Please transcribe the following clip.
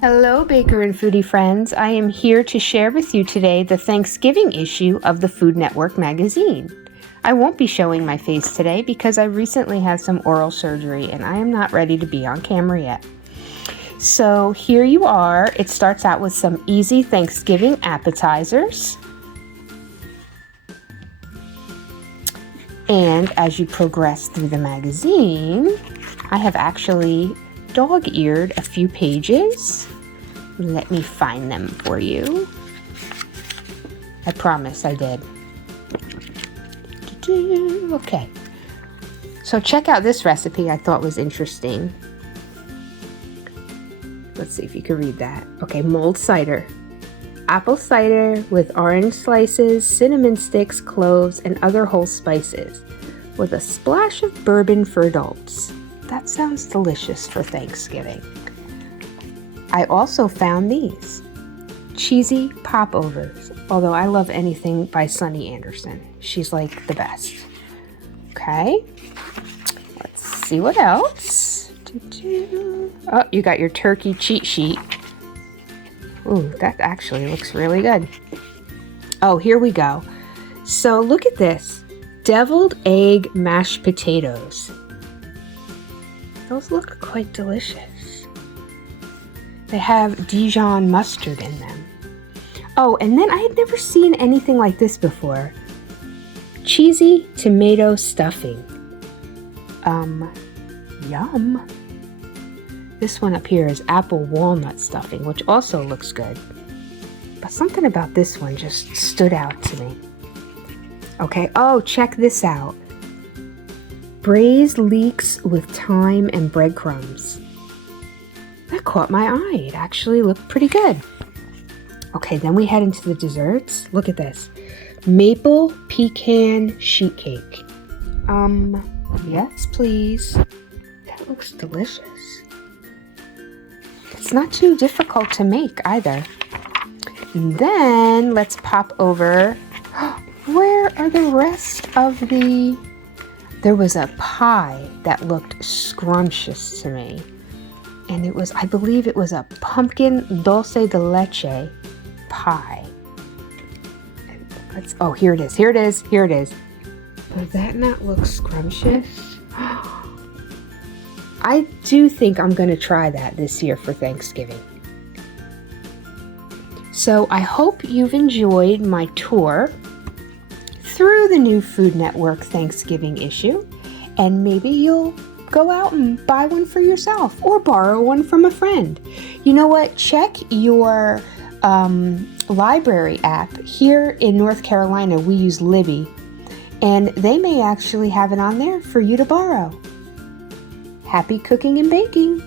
Hello, baker and foodie friends. I am here to share with you today the Thanksgiving issue of the Food Network magazine. I won't be showing my face today because I recently had some oral surgery and I am not ready to be on camera yet. So here you are. It starts out with some easy Thanksgiving appetizers. And as you progress through the magazine, I have actually dog-eared a few pages. Let me find them for you. I promise I did. Okay. So check out this recipe I thought was interesting. Let's see if you can read that. Okay, mulled cider. Apple cider with orange slices, cinnamon sticks, cloves, and other whole spices, with a splash of bourbon for adults. That sounds delicious for Thanksgiving. I also found these cheesy popovers, although I love anything by Sunny Anderson. She's like the best. Okay, let's see what else. Oh, you got your turkey cheat sheet. Ooh, that actually looks really good. Oh, here we go. So look at this. Deviled egg mashed potatoes. Those look quite delicious. They have Dijon mustard in them. Oh, and then I had never seen anything like this before. Cheesy tomato stuffing. Yum. This one up here is apple walnut stuffing, which also looks good. But something about this one just stood out to me. Okay, oh, check this out. Braised leeks with thyme and breadcrumbs. That caught my eye. It actually looked pretty good. Okay, then we head into the desserts. Look at this. Maple pecan sheet cake. Yes, please. That looks delicious. It's not too difficult to make either. And then let's pop over. Where are the rest of the... There was a pie that looked scrumptious to me. And it was, I believe it was a pumpkin dulce de leche pie. Oh, here it is. Here it is. Here it is. Does that not look scrumptious? I do think I'm going to try that this year for Thanksgiving. So I hope you've enjoyed my tour through the new Food Network Thanksgiving issue, and maybe you'll go out and buy one for yourself or borrow one from a friend. You know what? Check your library app. Here in North Carolina, we use Libby, and they may actually have it on there for you to borrow. Happy cooking and baking!